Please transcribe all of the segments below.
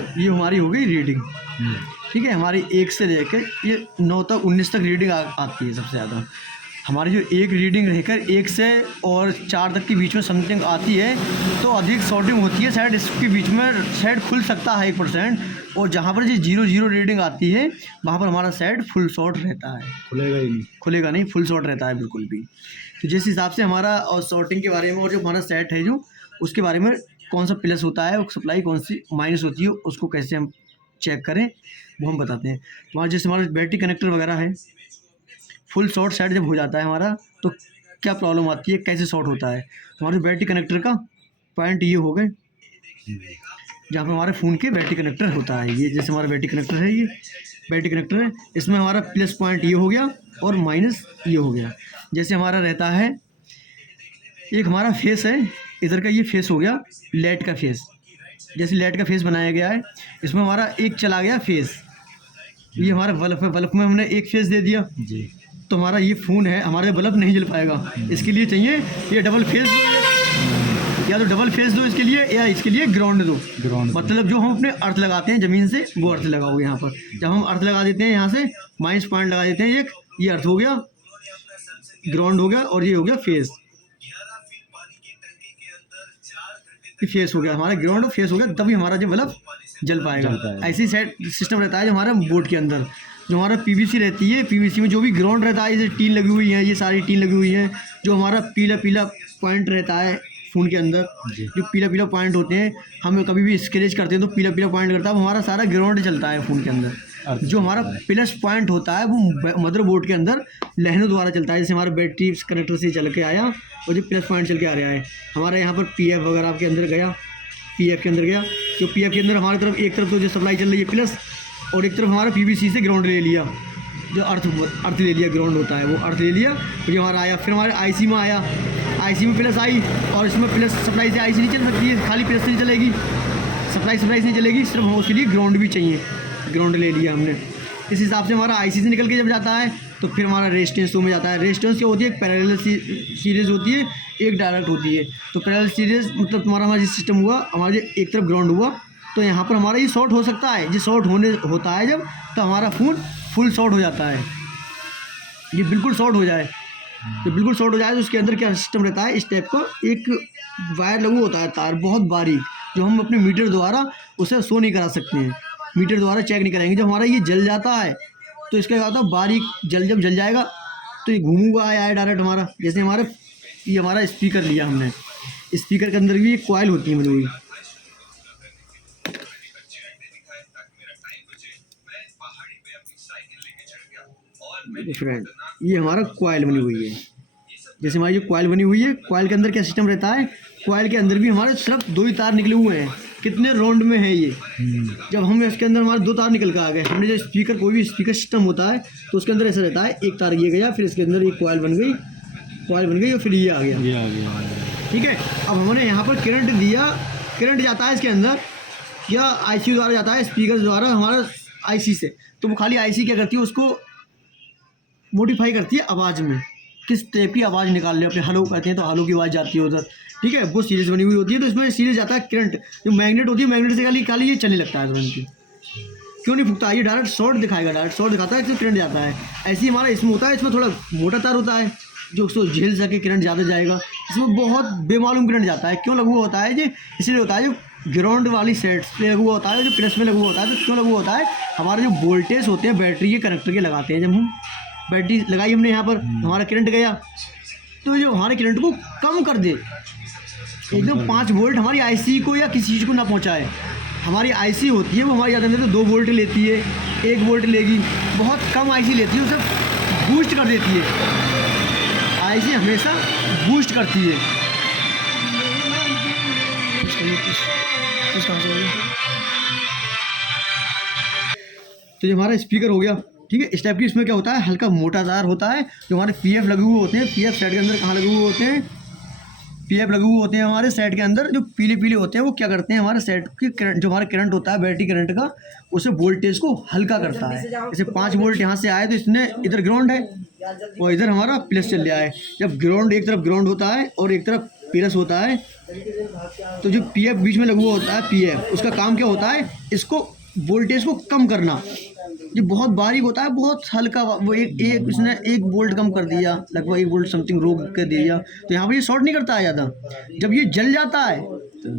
ये हमारी हो गई रीडिंग। ठीक है, हमारी 1 से लेकर ये 9 तक 19 तक रीडिंग आती है सबसे ज़्यादा। हमारी जो एक रीडिंग रहकर 1 से और 4 तक के बीच में समथिंग आती है तो अधिक शॉर्टिंग होती है, शायद इसके बीच में शायद खुल सकता है 1%। और जहाँ पर जो 0 रीडिंग आती है वहाँ पर हमारा शायद फुल शॉर्ट रहता है, खुलेगा नहीं, फुल शॉर्ट रहता है बिल्कुल भी। तो जिस हिसाब से हमारा और शॉर्टिंग के बारे में और जो हमारा सेट है जो उसके बारे में कौन सा प्लस होता है और सप्लाई कौन सी माइनस होती है उसको कैसे हम चेक करें वो हम बताते हैं। हमारा जैसे हमारा बैटरी कनेक्टर वगैरह है, फुल शॉर्ट साइड जब हो जाता है हमारा तो क्या प्रॉब्लम आती है, कैसे शॉर्ट होता है। हमारे बैटरी कनेक्टर का पॉइंट ये हो गए जहाँ पर हमारे फ़ोन के बैटरी कनेक्टर होता है। ये जैसे हमारा बैटरी कनेक्टर है, ये बैटरी कनेक्टर है, इसमें हमारा प्लस पॉइंट ये हो गया और माइनस ये हो गया। जैसे हमारा रहता है एक हमारा फेस है, इधर का ये फेस हो गया लाइट का फेस, जैसे लाइट का फेस बनाया गया है इसमें हमारा एक चला गया फेस, ये हमारा बल्ब है, बल्ब में हमने एक फेस दे दिया जी, तो हमारा ये फ़ोन है, हमारे बल्ब नहीं जल पाएगा। इसके लिए चाहिए ये डबल फेस दो, या तो डबल फेस दो इसके लिए, या इसके लिए ग्राउंड दो। मतलब जो हम अपने अर्थ लगाते हैं ज़मीन से वो अर्थ लगाओगे यहाँ पर। जब हम अर्थ लगा देते हैं यहाँ से माइनस पॉइंट लगा देते हैं एक, ये अर्थ हो गया, ग्राउंड हो गया और ये हो गया फेस। ये फेस हो गया हमारा, ग्राउंड और फेस हो गया, तभी हमारा जो बल्ब जल पाएगा। ऐसी सेट सिस्टम रहता है जो हमारा बोर्ड के अंदर। जो हमारा पीवीसी रहती है, पीवीसी में जो भी ग्राउंड रहता है, जैसे टीन लगी हुई है, ये सारी टीन लगी हुई है, जो हमारा पीला पीला पॉइंट रहता है फ़ोन के अंदर, जो पीला पीला पॉइंट होते हैं, हम कभी भी स्क्रैच करते हैं तो पीला पीला पॉइंट करता है, वो हमारा सारा ग्राउंड चलता है फ़ोन के अंदर। जो हमारा प्लस पॉइंट होता है वो मदरबोर्ड के अंदर लाइनों द्वारा चलता है। जैसे हमारा बैटरी कनेक्टर से चल के आया और जो प्लस पॉइंट चल के आ रहा है हमारा यहाँ पर पीएफ वगैरह के अंदर गया, पीएफ के अंदर गया, जो पीएफ के अंदर हमारी तरफ एक तरफ तो जो सप्लाई चल रही है प्लस, और एक तरफ हमारा पीवीसी से ग्राउंड ले लिया, जो अर्थ ले लिया, ग्राउंड होता है वो अर्थ ले लिया, जो हमारा आया। फिर हमारे आईसी में आया, आईसी में प्लस आई, और इसमें प्लस सप्लाई से आईसी नहीं चल सकती है, खाली प्लस से नहीं चलेगी, सप्लाई से नहीं चलेगी, सिर्फ हम उसके लिए ग्राउंड भी चाहिए, ग्राउंड ले लिया हमने। इस हिसाब से हमारा आईसी से निकल के जब जाता है तो फिर हमारा रेजिस्टेंस में जाता है। रेजिस्टेंस क्या होती है, एक पैरेलल सीरीज़ होती है, एक डायरेक्ट होती है। तो पैरेलल सीरीज़ मतलब हमारा जो सिस्टम हुआ, हमारा एक तरफ ग्राउंड हुआ तो यहाँ पर हमारा ये शॉर्ट हो सकता है। ये शॉर्ट होता है जब, तो हमारा फ़ोन फुल शॉर्ट हो जाता है। ये बिल्कुल शॉर्ट हो जाए, तो बिल्कुल शॉर्ट हो जाए तो उसके अंदर क्या सिस्टम रहता है, इस टाइप का एक वायर लगू होता है, तार बहुत बारीक, जो हम अपने मीटर द्वारा उसे शो नहीं करा सकते हैं, मीटर द्वारा चेक नहीं कराएंगे। जब हमारा ये जल जाता है तो इसका क्या होता है, बारीक जब जल जाएगा तो ये घूमूगा आया डायरेक्ट हमारा। जैसे ये हमारा स्पीकर लिया हमने, स्पीकर के अंदर भी एक कॉइल होती है बनी हुई, फ्रेंड ये हमारा कॉइल बनी हुई है। जैसे हमारी जो कॉइल बनी हुई है, कॉइल के अंदर क्या सिस्टम रहता है, कॉइल के अंदर भी हमारे सिर्फ 2 ही तार निकले हुए हैं। कितने राउंड में है ये, जब हम इसके अंदर हमारे 2 तार निकल कर आ गए, हमने जो स्पीकर, कोई भी स्पीकर सिस्टम होता है तो उसके अंदर ऐसा रहता है, एक तार ये गया, फिर इसके अंदर एक कॉइल बन गई और फिर ये आ गया, ठीक है। अब हमने यहाँ पर करंट दिया, करंट जाता है इसके अंदर, या आईसी द्वारा जाता है, स्पीकर द्वारा हमारा आईसी से, तो वो खाली आईसी क्या करती है, उसको मॉडिफाई करती है आवाज़ में, किस टाइप की आवाज़ निकाल ले, अपने हलो कहते हैं तो हलो की आवाज़ जाती है उधर, ठीक है। वो सीरीज़ बनी हुई होती है, तो इसमें सीरीज़ जाता है करंट, जो मैग्नेट होती है, मैग्नेट से खाली ये चलने लगता है तुरंत ही, क्यों नहीं फूकता, ये डायरेक्ट शॉर्ट दिखाएगा, डायरेक्ट शॉर्ट दिखाता है, इसमें करंट जाता है। ऐसे ही हमारा इसमें होता है, इसमें थोड़ा मोटा तार होता है जो उसको झेल सके, करंट ज़्यादा जाएगा, इसमें बहुत बेमालूम करंट जाता है। क्यों लगू होता है जी, इसलिए होता है जो ग्राउंड वाली सेट पे लगू होता है, जो प्लस में लगू होता है, तो क्यों लगू होता है, हमारे जो वोल्टेज होते हैं बैटरी के कनेक्टर के लगाते हैं, जब हम बैटरी लगाई हमने यहाँ पर, हमारा करंट गया, तो जो हमारे करंट को कम कर दे, एकदम 5 वोल्ट हमारी आईसी को या किसी चीज़ को ना पहुँचाए। हमारी आईसी होती है वो हमारी ज़्यादा तो 2 वोल्ट लेती है, 1 वोल्ट लेगी, बहुत कम आईसी लेती है, उसे बूस्ट कर देती है। आईसी हमेशा बूस्ट करती है। तो ये हमारा स्पीकर हो गया, ठीक है। इस टाइप की इसमें क्या होता है, हल्का मोटा तार होता है, जो हमारे पीएफ लगे हुए होते हैं, पीएफ सेट के अंदर कहाँ लगे हुए होते हैं, पीएफ लगे हुए होते हैं हमारे सेट के अंदर, जो पीले पीले होते हैं, वो क्या करते हैं, हमारे सेट की करंट, जो हमारा करंट होता है बैटरी करंट का, उसे वोल्टेज को हल्का करता है। जैसे 5 वोल्ट यहाँ से आए तो इसने इधर ग्राउंड है और इधर हमारा प्लस चल रहा है। जब ग्राउंड, एक तरफ ग्राउंड होता है और एक तरफ प्लस होता है, तो जो पीएफ बीच में लगा हुआ होता है, पीएफ उसका काम क्या होता है, इसको वोल्टेज को कम करना। ये बहुत बारीक होता है, बहुत हल्का, वो एक उसने 1 वोल्ट कम कर दिया, लगभग 1 वोल्ट समथिंग रोक कर दिया, तो यहाँ पर ये शॉर्ट नहीं करता है ज़्यादा। जब ये जल जाता है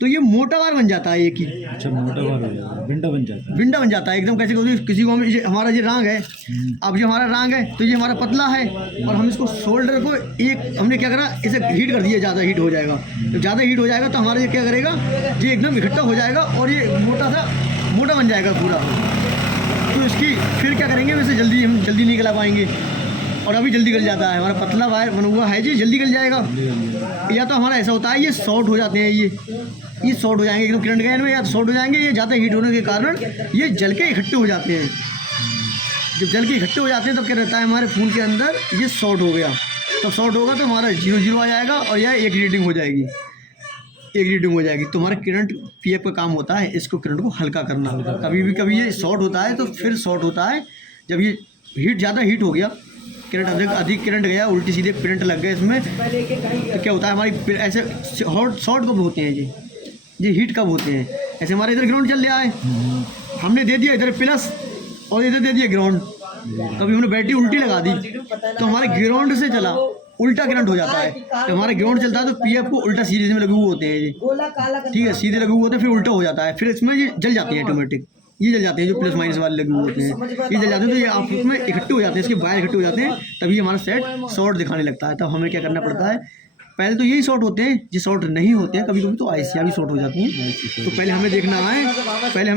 तो ये मोटा वायर बन जाता है एक ही। अच्छा, मोटा वायर हो जाता है, विंडो बन जाता है। विंडा बन जाता है एकदम। कैसे किसी को हम हमारा ये रांग है, अब ये हमारा रांग है तो ये हमारा पतला है, और हम इसको शोल्डर को एक हमने क्या करा, इसे हीट कर दिया, ज़्यादा हीट हो जाएगा। जब ज़्यादा हीट हो जाएगा तो हमारा ये क्या करेगा, ये एकदम इकट्ठा हो जाएगा और ये मोटा बन जाएगा पूरा। तो इसकी फिर क्या करेंगे, वैसे हम जल्दी नहीं गला पाएंगे, और अभी जल्दी गल जाता है। हमारा पतला वायर बना हुआ है जी, जल्दी गल जाएगा। या तो हमारा ऐसा होता है ये शॉर्ट हो जाते हैं, ये शॉर्ट हो जाएंगे एकदम करंट गैन में, या तो शॉर्ट हो जाएंगे, ये ज़्यादा हीट होने के कारण ये जल के इकट्ठे हो जाते हैं। जब जल के इकट्ठे हो जाते हैं तो क्या रहता है, हमारे फ़ोन के अंदर ये शॉर्ट हो गया। तब शॉर्ट होगा तो हमारा 0 आ जाएगा, और यह एक रीडिंग हो जाएगी, तो हमारा करंट पीएफ का काम होता है इसको करंट को हल्का करना। कभी ये शॉर्ट होता है तो फिर शॉर्ट होता है जब ये ज़्यादा हीट हो गया, करंट अधिक करंट गया, उल्टी सीधे करंट लग गए इसमें, तो क्या होता है, हमारी ऐसे शॉर्ट कब होते हैं जी हीट कब होते हैं, ऐसे हमारे इधर ग्राउंड चल रहा है, हमने दे दिया इधर प्लस और इधर दे दिया ग्राउंड, कभी हमने बैटरी उल्टी लगा दी तो हमारे ग्राउंड से चला उल्टा करंट हो जाता है। तो हमारा ग्राउंड चलता है तो पीएफ को उल्टा सीरीज में लगे हुए होते हैं ये, ठीक है, सीधे लगे हुए होते हैं, फिर उल्टा हो जाता है, फिर इसमें ये जल जाती है ऑटोमेटिक, ये जल जाते हैं जो प्लस माइनस वाले लगे हुए होते हैं, ये जल जाते हैं, तो ये आपस में इकट्ठे हो जाते हैं, इसके वायर इकट्ठे हो जाते हैं, तभी हमारा सेट शॉर्ट दिखाने लगता है। तब हमें क्या करना पड़ता है, पहले तो यही शॉर्ट होते हैं, जो शॉर्ट नहीं होते हैं कभी कभी तो आईसीआर भी शॉर्ट हो जाती हैं। तो पहले हमें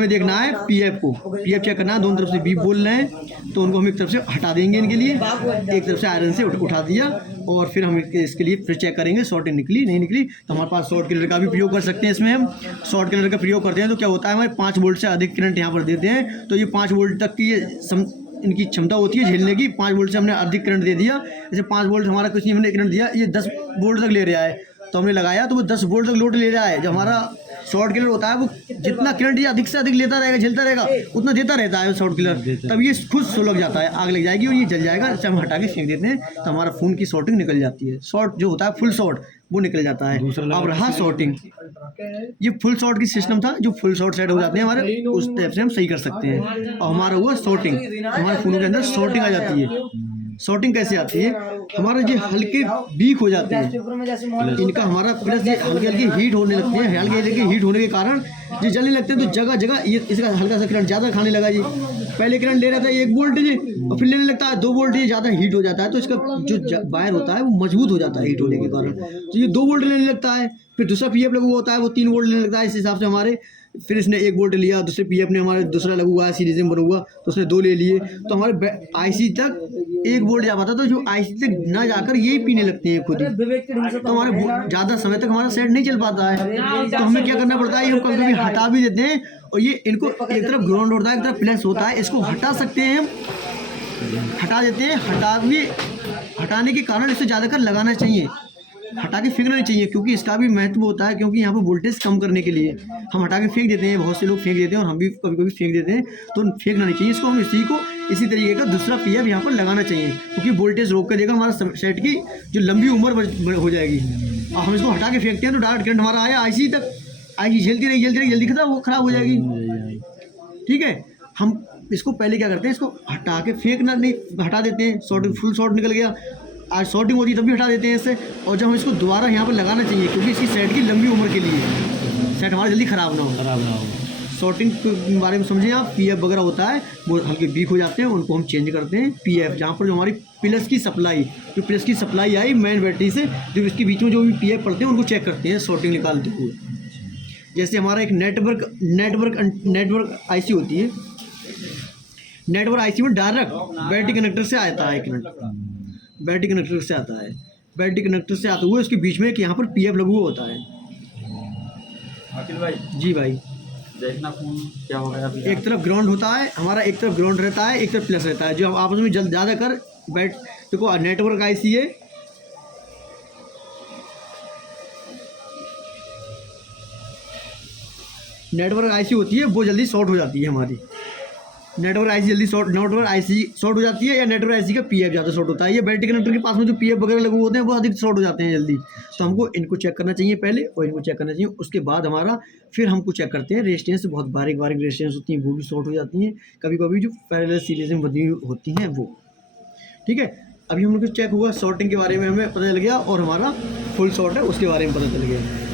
देखना है पीएफ को, पीएफ चेक करना है, दोनों तरफ से बीप बोल रहे हैं तो उनको हम एक तरफ से हटा देंगे इनके लिए, एक तरफ से आयरन से उठा दिया, और फिर हम इसके लिए फिर चेक करेंगे शॉर्ट निकली नहीं निकली, तो हमारे पास शॉर्ट किलर का भी प्रयोग कर सकते हैं। इसमें हम शॉर्ट किलर का प्रयोग करते हैं तो क्या होता है, हमारे 5 वोल्ट से अधिक करंट यहाँ पर देते हैं, तो ये 5 वोल्ट तक की इनकी क्षमता होती है झेलने की। 5 वोल्ट से हमने अधिक करंट दे दिया, जैसे 5 वोल्ट हमारा कुछ नहीं, हमने करंट दिया, ये 10 वोल्ट तक ले रहा है, तो हमने लगाया तो वो 10 वोल्ट तक लोड ले रहा है। जब हमारा शॉर्ट किलर होता है वो जितना करंट ये अधिक से अधिक लेता रहेगा, झेलता रहेगा, उतना देता रहता है शॉर्ट किलर, तब ये खुद सुलग जाता है, आग लग जाएगी और ये जल जाएगा। जब हम हटा के फेंक देते हैं तो हमारा फ़ोन की शॉर्टिंग निकल जाती है, शॉर्ट जो होता है फुल शॉर्ट वो निकल जाता है। अब रहा शॉर्टिंग, ये फुल शॉर्ट की सिस्टम था, जो फुल शॉर्ट सेट हो जाते हैं हमारे, उस टाइप से हम सही कर सकते हैं। और हमारा हुआ शॉर्टिंग, हमारे फ़ोनों के अंदर शॉर्टिंग आ जाती है। शॉर्टिंग कैसे आती है, हमारा ये हल्के वीक हो जाते हैं इनका, हमारा प्लस ये हल्के हल्के हीट होने लगते हैं, हल्के हल्के हीट होने के कारण ये जलने लगते हैं, तो जगह जगह ये इसका हल्का सा करंट ज़्यादा खाने लगा जी। पहले करंट ले रहा था 1 वोल्ट जी, और फिर लेने लगता है 2 वोल्ट, ये ज़्यादा हीट हो जाता है तो इसका जो वायर होता है वो मजबूत हो जाता है हीट होने के कारण, तो ये 2 वोल्ट लेने लगता है। फिर दूसरा पीएफ लगा हुआ होता है वो 3 वोल्ट लेने लगता है, इस हिसाब से हमारे फिर इसने 1 वोल्ट लिया, दूसरे पीएफ ने हमारे दूसरा लगा हुआ है सीरीज में बना हुआ तो उसने 2 ले लिए, तो हमारे आईसी तक 1 वोल्ट जा पाता, तो जो आईसी तक ना जाकर यही पीने लगते हैं खुद ही, तो हमारे ज़्यादा समय तक हमारा सेट नहीं चल पाता है। तो हमें क्या करना पड़ता है, ये कभी कभी हटा भी देते हैं, और ये इनको एक तरफ ग्राउंड होता है एक तरफ प्लस होता है, इसको हटा सकते हैं हम, हटा देते हैं। हटाने के कारण इसे ज़्यादा कर लगाना चाहिए, हटा के फेंकना नहीं चाहिए, क्योंकि इसका भी महत्व होता है, क्योंकि यहाँ पर वोल्टेज कम करने के लिए हम हटा के फेंक देते हैं, बहुत से लोग फेंक देते हैं और हम भी कभी कभी फेंक देते हैं, तो फेंकना नहीं चाहिए इसको। हम इसी तरीके का दूसरा पीएफ यहाँ पर लगाना चाहिए, क्योंकि वोल्टेज रोक कर देगा, हमारा सेट की जो लंबी उम्र हो जाएगी। और हम इसको हटा के फेंकते हैं तो डायरेक्ट करंट हमारा आया आईसी तक, आईसी झेलती रही जल्दी खराब हो जाएगी, ठीक है। हम इसको पहले क्या करते हैं, इसको हटा के फेंकना नहीं, हटा देते हैं, फुल शॉर्ट निकल गया, आज शॉर्टिंग होती है तब भी हटा देते हैं इससे। और जब हम इसको दोबारा यहाँ पर लगाना चाहिए, क्योंकि इसकी सेट की लंबी उम्र के लिए, सेट हमारा जल्दी ख़राब ना हो। शॉर्टिंग के बारे में समझिए आप, पीएफ वगैरह होता है वो हल्के वीक हो जाते हैं, उनको हम चेंज करते हैं। पीएफ जहाँ पर जो हमारी प्लस की सप्लाई आई मेन बैटरी से, जो इसके बीच में जो भी पीएफ पड़ते हैं उनको चेक करते हैं शॉर्टिंग निकालते हुए। जैसे हमारा एक नेटवर्क आईसी होती है, नेटवर्क आईसी में डायरेक्ट बैटरी कनेक्टर से आता है करंट, बैटरी कनेक्टर से आता है, बैटरी कनेक्टर से आते हुए उसके बीच में एक यहाँ पर पीएफ लगा हुआ होता है। अखिल भाई जी भाई, देखना फोन क्या हो गया अभी। एक तरफ ग्राउंड होता है हमारा, एक तरफ ग्राउंड रहता है, एक तरफ प्लस रहता है, जो आपस में ज़्यादा कर देखो नेटवर्क आईसी है, नेटवर्क आईसी होती है वो जल्दी शॉर्ट हो जाती है हमारी, नेटवर्क आईसी जल्दी शॉर्ट, नेटवर्क आईसी शॉर्ट हो जाती है या नेटवर्क आईसी का पीएफ ज़्यादा शॉर्ट होता है। ये बैटरी कनेक्टर के पास में जो पीएफ वगैरह लगे होते हैं वो अधिक शॉर्ट हो जाते हैं जल्दी। तो हमको इनको चेक करना चाहिए पहले और इनको चेक करना चाहिए, उसके बाद हमारा फिर हमको चेक करते हैं रेजिस्टेंस। बहुत बारीक बारीक रेजिस्टेंस होती हैं वो भी शॉर्ट हो जाती हैं कभी कभी, जो पैरेलल सीरीज में बनी होती हैं वो। ठीक है, अभी हम लोग चेक हुआ शॉर्टिंग के बारे में हमें पता चल गया और हमारा फुल शॉर्ट है उसके बारे में पता चल गया।